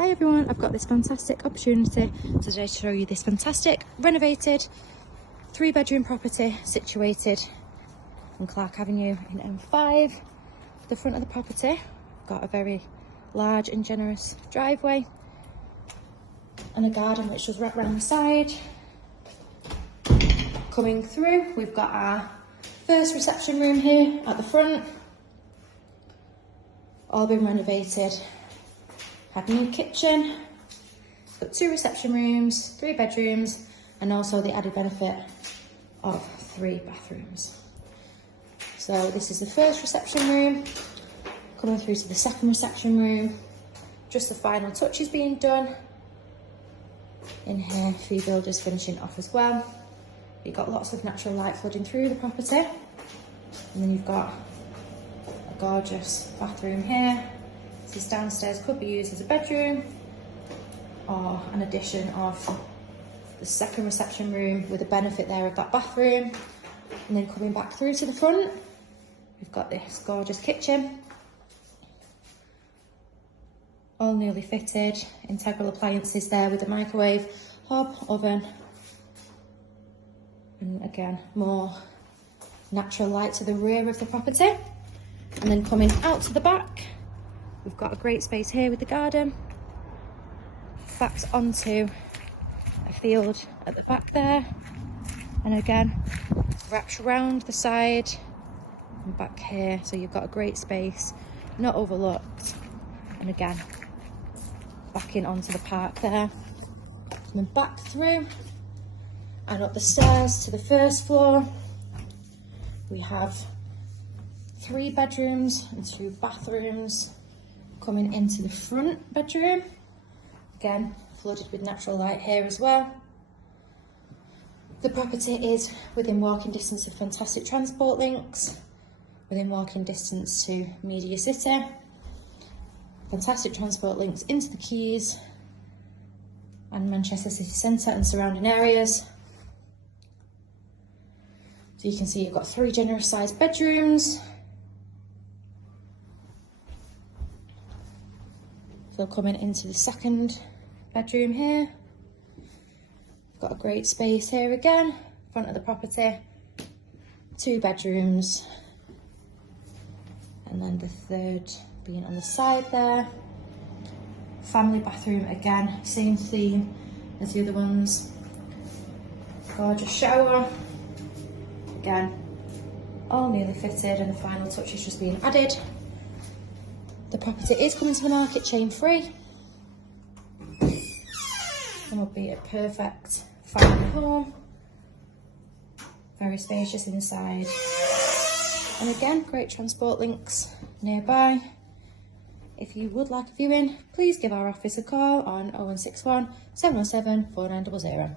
Hi everyone, I've got this fantastic opportunity today to show you this fantastic renovated 3-bedroom property situated on Clarke Avenue in M5. The front of the property got a very large and generous driveway and a garden which was wrapped around the side. Coming through, we've got our first reception room here at the front, all been renovated. Had a new kitchen, got 2 reception rooms, 3 bedrooms, and also the added benefit of 3 bathrooms. So this is the first reception room, coming through to the second reception room. Just the final touches being done. In here, 3 builders finishing off as well. You've got lots of natural light flooding through the property. And then you've got a gorgeous bathroom here. This downstairs could be used as a bedroom or an addition of the second reception room with the benefit there of that bathroom. And then coming back through to the front, we've got this gorgeous kitchen, all newly fitted, integral appliances there with the microwave, hob, oven, and again more natural light to the rear of the property. And then coming out to the back, we've got a great space here with the garden, backs onto a field at the back there, and again wraps round the side and back here, so you've got a great space, not overlooked, and again backing onto the park there. And then back through and up the stairs to the first floor. We have 3 bedrooms and 2 bathrooms. Coming into the front bedroom, again flooded with natural light here as well. The property is within walking distance of fantastic transport links, within walking distance to Media City, fantastic transport links into the Quays and Manchester city centre and surrounding areas. So you can see you've got 3 generous sized bedrooms. So coming into the second bedroom here, we've got a great space here again, front of the property, 2 bedrooms, and then the third being on the side there. Family bathroom again, same theme as the other ones. Gorgeous shower, again, all nearly fitted, and the final touch is just being added. The property is coming to the market chain free and will be a perfect family home. Very spacious inside. And again, great transport links nearby. If you would like a viewing, please give our office a call on 0161 707 4900.